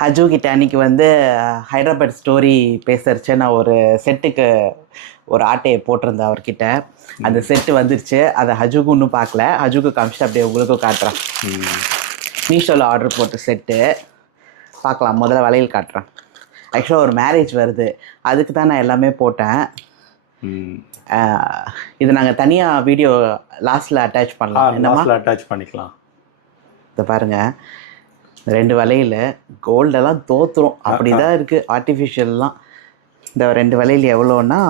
ஹஜு கிட்ட அன்றைக்கி வந்து ஹைதராபாத் ஸ்டோரி பேசுறச்சு நான் ஒரு செட்டுக்கு ஒரு ஆட்டையை போட்டிருந்தேன் அவர்கிட்ட. அந்த செட்டு வந்துருச்சு. அதை ஹஜுக்கு இன்னும் பார்க்கல. ஹஜுக்கு காமிச்சிட்டு அப்படியே உங்களுக்கும் காட்டுறேன். மீஷோவில் ஆர்டர் போட்ட செட்டு பார்க்கலாம். முதல்ல வளையல் காட்டுறேன். ஆக்சுவலாக ஒரு மேரேஜ் வருது, அதுக்கு தான் நான் எல்லாமே போட்டேன். இது நாங்கள் தனியாக வீடியோ லாஸ்ட்டில் அட்டாச் பண்ணலாம். என்னமா அட்டாச் பண்ணிக்கலாம். இதை பாருங்கள், 2 வளையல் கோல்டெல்லாம் தோற்றுரும், அப்படி தான் இருக்குது ஆர்டிஃபிஷியல்லாம். இந்த 2 வளையல் எவ்வளோன்னா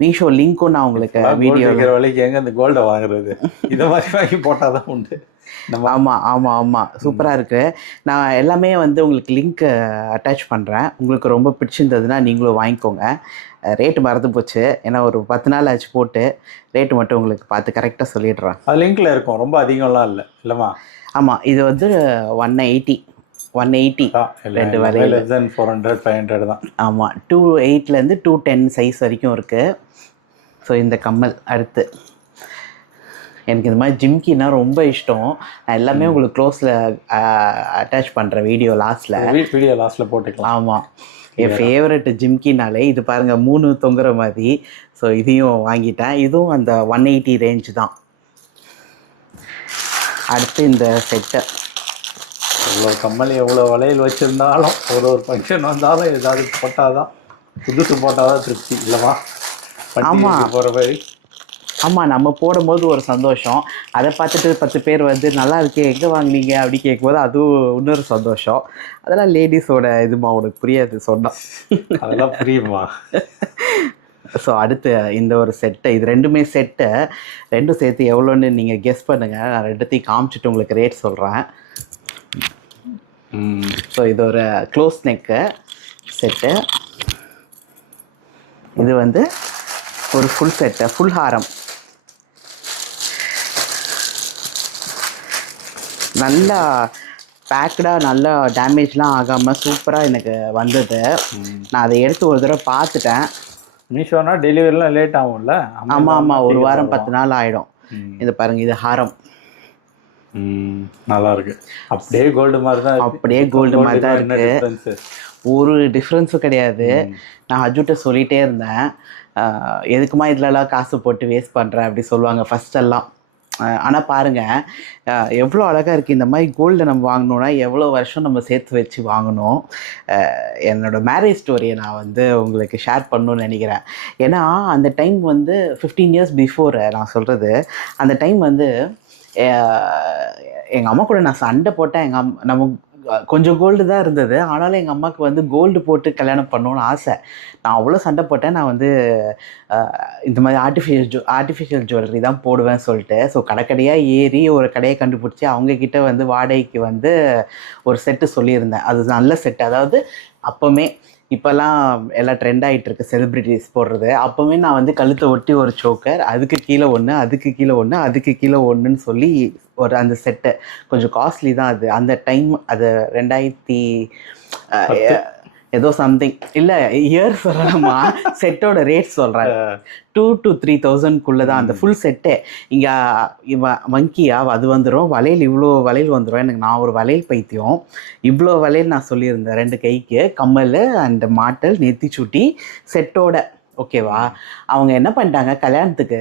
மீஷோ லிங்க்கும் நான் உங்களுக்கு வீடியோ வளைக்கு எங்கே இந்த கோல்டை வாங்குறது, இதை மாதிரி வாங்கி போட்டால் தான் உண்டு. ஆமாம் சூப்பராக இருக்குது. நான் எல்லாமே வந்து உங்களுக்கு லிங்க் அட்டாச் பண்ணுறேன். உங்களுக்கு ரொம்ப பிடிச்சிருந்ததுன்னா நீங்களும் வாங்கிக்கோங்க. ரேட்டு மறந்து போச்சு, ஏன்னா ஒரு 10 நாள் ஆச்சு போட்டு. ரேட்டு மட்டும் உங்களுக்கு பார்த்து கரெக்டாக சொல்லிடுறேன். அது லிங்க்கில் இருக்கும், ரொம்ப அதிகம்லாம் இல்லை இல்லைம்மா? ஆமாம், இது வந்து 180 2 வளையல் 400-500 தான். ஆமாம், 2.8லேருந்து 2.10 சைஸ் வரைக்கும் இருக்குது. ஸோ இந்த கம்மல் அடுத்து எனக்கு இந்த மாதிரி ஜிம்கின்னா ரொம்ப இஷ்டம். நான் எல்லாமே உங்களுக்கு க்ளோஸில் அட்டாச் பண்ணுறேன் வீடியோ லாஸ்ட்டில் போட்டுக்கலாம். ஆமாம், என் ஃபேவரெட்டு ஜிம்கினாலே இது பாருங்கள், 3 தொங்குற மாதிரி. ஸோ இதையும் வாங்கிட்டேன். இதுவும் அந்த 180 ரேஞ்ச் தான். அடுத்து இந்த செட்டை, எவ்வளோ கம்மல் எவ்வளோ வளையல் வச்சுருந்தாலும் ஒரு ஃபங்க்ஷன் வந்தாலும் ஏதாவது போட்டால் தான், புதுசு போட்டால் தான் திருப்தி இல்லைவா? ஆமாம் போகிற மாதிரி. ஆமாம், நம்ம போடும்போது ஒரு சந்தோஷம். அதை பார்த்துட்டு 10 பேர் வந்து நல்லா இருக்கே, எங்கே வாங்கினீங்க அப்படி கேட்கும்போது அதுவும் இன்னொரு சந்தோஷம். அதெல்லாம் லேடிஸோட இதுமா, உனக்கு புரியாது சொன்னால். அதெல்லாம் புரியுமா? ஸோ அடுத்து இந்த ஒரு செட்டை, இது 2மே செட்டு, 2 சேர்த்து எவ்வளோன்னு நீங்கள் கெஸ் பண்ணுங்கள். நான் 2த்தையும் காமிச்சிட்டு உங்களுக்கு ரேட் சொல்கிறேன். ஸோ இது ஒரு க்ளோஸ் நெக்கு செட்டு. இது வந்து ஒரு ஃபுல் செட்டு, ஃபுல் ஹாரம். நல்லா பேக்கடாக, நல்லா டேமேஜ்லாம் ஆகாமல் சூப்பராக எனக்கு வந்தது. நான் அதை எடுத்து ஒரு தடவை பார்த்துட்டேன். மீஷோனா டெலிவரிலாம் லேட் ஆகும்ல? ஆமாம், ஒரு வாரம் 10 நாள் ஆகிடும். இது பாருங்கள், இது ஹாரம். நல்லா இருக்கு. அப்படியே கோல்டு மாதிரி தான் இருக்கு. ஒரு டிஃப்ரென்ஸும் கிடையாது. நான் அஜுட்ட சொல்லிகிட்டே இருந்தேன், எதுக்குமா இதிலலாம் காசு போட்டு வேஸ்ட் பண்ணுறேன் அப்படி சொல்லுவாங்க ஃபஸ்ட்டெல்லாம். ஆனால் பாருங்கள் எவ்வளோ அழகாக இருக்குது. இந்த மாதிரி கோல்டை நம்ம வாங்கணுன்னா எவ்வளோ வருஷம் நம்ம சேர்த்து வச்சு வாங்கணும். என்னோடய மேரேஜ் ஸ்டோரியை நான் வந்து உங்களுக்கு ஷேர் பண்ணணுன்னு நினைக்கிறேன். ஏன்னா அந்த டைம் வந்து 15 இயர்ஸ் பிஃபோர் நான் சொல்கிறது. அந்த டைம் வந்து எங்கள் அம்மா கூட நான் சண்டை போட்டேன். நம்ம கொஞ்சம் கோல்டு தான் இருந்தது, ஆனாலும் எங்கள் அம்மாவுக்கு வந்து கோல்டு போட்டு கல்யாணம் பண்ணணுன்னு ஆசை. நான் அவ்வளோ சண்டை போட்டேன். நான் வந்து இந்த மாதிரி ஆர்டிஃபிஷியல் ஜுவல்லரி தான் போடுவேன்னு சொல்லிட்டு. ஸோ கடைக்கடையாக ஏறி ஒரு கடையை கண்டுபிடிச்சி அவங்கக்கிட்ட வந்து வாடகைக்கு வந்து ஒரு செட்டு சொல்லியிருந்தேன். அது நல்ல செட்டு. அதாவது அப்போவுமே, இப்போல்லாம் எல்லாம் ட்ரெண்ட் ஆகிட்டுருக்கு செலிப்ரிட்டிஸ் போடுறது. அப்போவுமே நான் வந்து கழுத்தை ஒட்டி ஒரு சோக்கர், அதுக்கு கீழே 1, அதுக்கு கீழே 1, அதுக்கு கீழே 1ன்னு சொல்லி ஒரு அந்த செட்டு கொஞ்சம் காஸ்ட்லி தான் அது. அந்த டைம் அது 2000 ஏதோ சம்திங், இல்லை இயர் சொல்லணுமா, செட்டோட ரேட் சொல்கிறேன். 2,000 to 3,000 தான் அந்த ஃபுல் செட்டே. இங்கே வங்கியா அது வந்துடும், வளையல் இவ்வளோ வளையல் வந்துடும். எனக்கு நான் ஒரு வளையல் பைத்தியம். இவ்வளோ வளையல் நான் சொல்லியிருந்தேன். 2 கைக்கு கம்மல் அண்ட் மாட்டல் நெத்தி சுட்டி செட்டோட. ஓகேவா? அவங்க என்ன பண்ணிட்டாங்க, கல்யாணத்துக்கு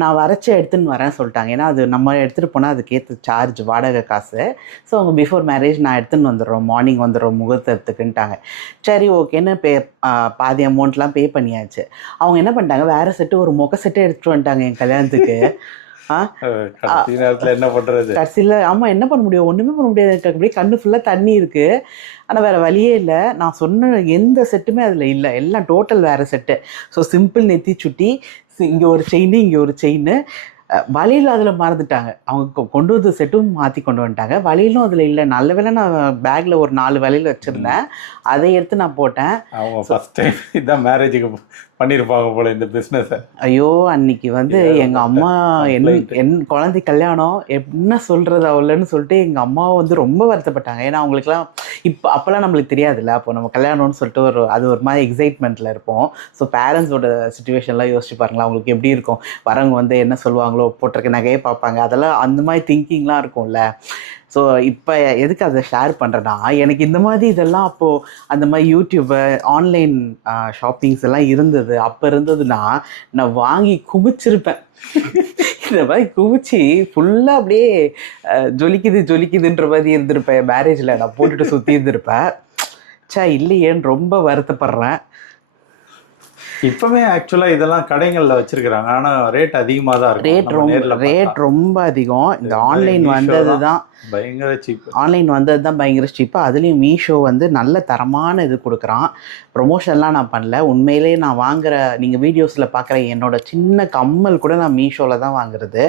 நான் வரைச்சி எடுத்துன்னு வரேன்னு சொல்லிட்டாங்க. ஏன்னா அது நம்ம எடுத்துகிட்டு போனால் அதுக்கேற்ற சார்ஜ், வாடகை காசு. ஸோ அவங்க பிஃபோர் மேரேஜ் நான் எடுத்துன்னு வந்துடுறோம், மார்னிங் வந்துடுறோம் முகூர்த்தத்துக்குன்ட்டாங்க. சரி ஓகேன்னு பாதி அமௌண்ட்லாம் பே பண்ணியாச்சு. அவங்க என்ன பண்ணிட்டாங்க, வேறு செட்டு ஒரு மொக்க செட்டே எடுத்துகிட்டு வந்துட்டாங்க என் கல்யாணத்துக்கு. என்ன பண்ணுறது கடைசியில்? ஆமாம், என்ன பண்ண முடியும், ஒன்றுமே பண்ண முடியாது. அப்படியே கண்ணு ஃபுல்லாக தண்ணி இருக்குது. ஆனால் வேறு வழியே இல்லை. நான் சொன்ன எந்த செட்டுமே அதில் இல்லை, எல்லாம் டோட்டல் வேறு செட்டு. ஸோ சிம்பிள் நெத்தி சுட்டி, இங்கே ஒரு செயின், இங்கே ஒரு செயின். வளையல் அதில் மறந்துட்டாங்க. அவங்க கொண்டு வந்து செட்டும் மாற்றி கொண்டு வந்துட்டாங்க. வளையலும் அதில் இல்லை. நல்ல வேளை நான் பேக்கில் ஒரு 4 வளையல் வச்சுருந்தேன், அதை எடுத்து நான் போட்டேன். அவங்க ஃபஸ்ட் டைம் இதான் மேரேஜுக்கு பண்ணியிருப்பாங்க போல இந்த பிஸ்னஸை. ஐயோ, அன்னைக்கு வந்து எங்கள் அம்மா என் குழந்தை கல்யாணம் என்ன சொல்கிறது அவளன்னு சொல்லிட்டு எங்கள் அம்மாவை வந்து ரொம்ப வருத்தப்பட்டாங்க. ஏன்னா அவங்களுக்குலாம் அப்போல்லாம் நம்மளுக்கு தெரியாதுல்ல. அப்போ நம்ம கல்யாணம்னு சொல்லிட்டு அது ஒரு மாதிரி எக்ஸைட்மெண்ட்டில் இருப்போம். ஸோ பேரண்ட்ஸோட சுச்சுவேஷன்லாம் யோசிச்சு பாருங்களா, அவங்களுக்கு எப்படி இருக்கும். வரவங்க வந்து என்ன சொல்லுவாங்களோ, போட்டிருக்க நகையே பார்ப்பாங்க, அதெல்லாம் அந்த மாதிரி திங்கிங்லாம் இருக்கும்ல. ஸோ இப்போ எதுக்கு அதை ஷேர் பண்ணுறேன்னா, எனக்கு இந்த மாதிரி இதெல்லாம் அப்போது அந்த மாதிரி யூடியூப்பு ஆன்லைன் ஷாப்பிங்ஸ் எல்லாம் இருந்தது. அப்போ இருந்ததுன்னா நான் வாங்கி குமிச்சிருப்பேன். இந்த மாதிரி குமிச்சு ஃபுல்லாக அப்படியே ஜொலிக்குதுன்ற மாதிரி இருந்திருப்பேன். மேரேஜில் நான் போட்டுட்டு சுற்றி இருந்திருப்பேன். இல்லையேன்னு ரொம்ப வருத்தப்படுறேன். இப்பவே ஆக்சுவலா இதெல்லாம் கடைகள்ல வச்சிருக்காங்க. ஆனா ரேட் அதிகமா தான் இருக்கும். ரேட் ரொம்ப அதிகம். இந்த ஆன்லைன் வந்தது தான் பயங்கர சீப். பயங்கர சீப்பு. அதுலேயும் மீஷோ வந்து நல்ல தரமான இது கொடுக்குறான். ப்ரொமோஷன்லாம் நான் பண்ணல. உண்மையிலே நான் வாங்குற, நீங்கள் வீடியோஸில் பார்க்குற என்னோட சின்ன கம்மல் கூட நான் மீஷோவில் தான் வாங்குறது.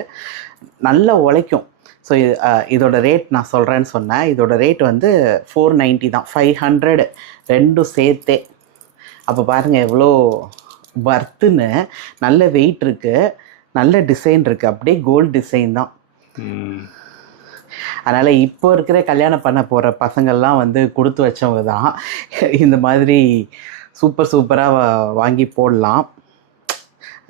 நல்லா உழைக்கும். ஸோ இதோட ரேட் நான் சொல்கிறேன்னு சொன்னேன். இதோட ரேட் வந்து 490 தான், 500 ரெண்டும் சேர்த்தே. அப்போ பாருங்கள் எவ்வளோ வர்த்துன்னு. நல்ல வெயிட் இருக்குது, நல்ல டிசைன் இருக்குது, அப்படியே கோல்டு டிசைன் தான். அதனால் இப்போ இருக்கிற கல்யாணம் பண்ண போகிற பசங்கள்லாம் வந்து கொடுத்து வச்சவங்க தான். இந்த மாதிரி சூப்பராக வாங்கி போடலாம்.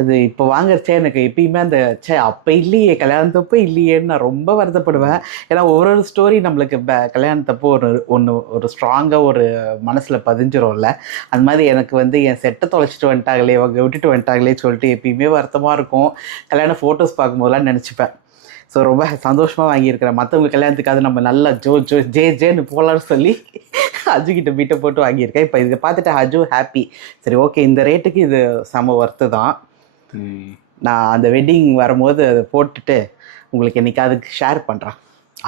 அது இப்போ வாங்குறச்சே எனக்கு எப்பயுமே அந்த அப்போ இல்லையே, கல்யாணத்தப்போ இல்லையேன்னு நான் ரொம்ப வருத்தப்படுவேன். ஏன்னா ஒரு ஸ்டோரி நம்மளுக்கு கல்யாணத்தப்போ ஒரு ஸ்ட்ராங்காக ஒரு மனசில் பதிஞ்சிரும்ல. அது மாதிரி எனக்கு வந்து என் செட்டை தொலைச்சிட்டு வந்துட்டாங்களே, அவங்க விட்டுட்டு வந்துட்டாங்களே சொல்லிட்டு எப்பயுமே வருத்தமாக இருக்கும். கல்யாண ஃபோட்டோஸ் பார்க்கும்போதெல்லாம் நினச்சிப்பேன். ஸோ ரொம்ப சந்தோஷமாக வாங்கியிருக்கிறேன். மற்றவங்க கல்யாணத்துக்காவது நம்ம நல்லா ஜேன்னு போகலான்னு சொல்லி அஜுக்கிட்ட பீட்டை போட்டு வாங்கியிருக்கேன். இப்போ இதை பார்த்துட்டு அஜு ஹாப்பி. சரி ஓகே, இந்த ரேட்டுக்கு இது செம ஒர்த்து தான். நான் அந்த வெட்டிங் வரும்போது அதை போட்டுட்டு உங்களுக்கு என்னைக்காவது ஷேர் பண்ணுறேன்.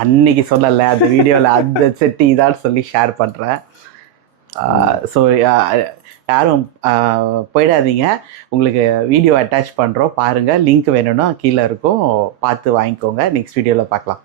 அன்னைக்கு சொல்லலை அந்த வீடியோவில் அந்த செட்டு இதான்னு சொல்லி ஷேர் பண்ணுறேன். ஸோ யாரும் போயிடாதீங்க. உங்களுக்கு வீடியோ அட்டாச் பண்ணுறோம், பாருங்கள். லிங்க் வேணும்னா கீழே இருக்கும், பார்த்து வாங்கிக்கோங்க. நெக்ஸ்ட் வீடியோவில் பார்க்கலாம்.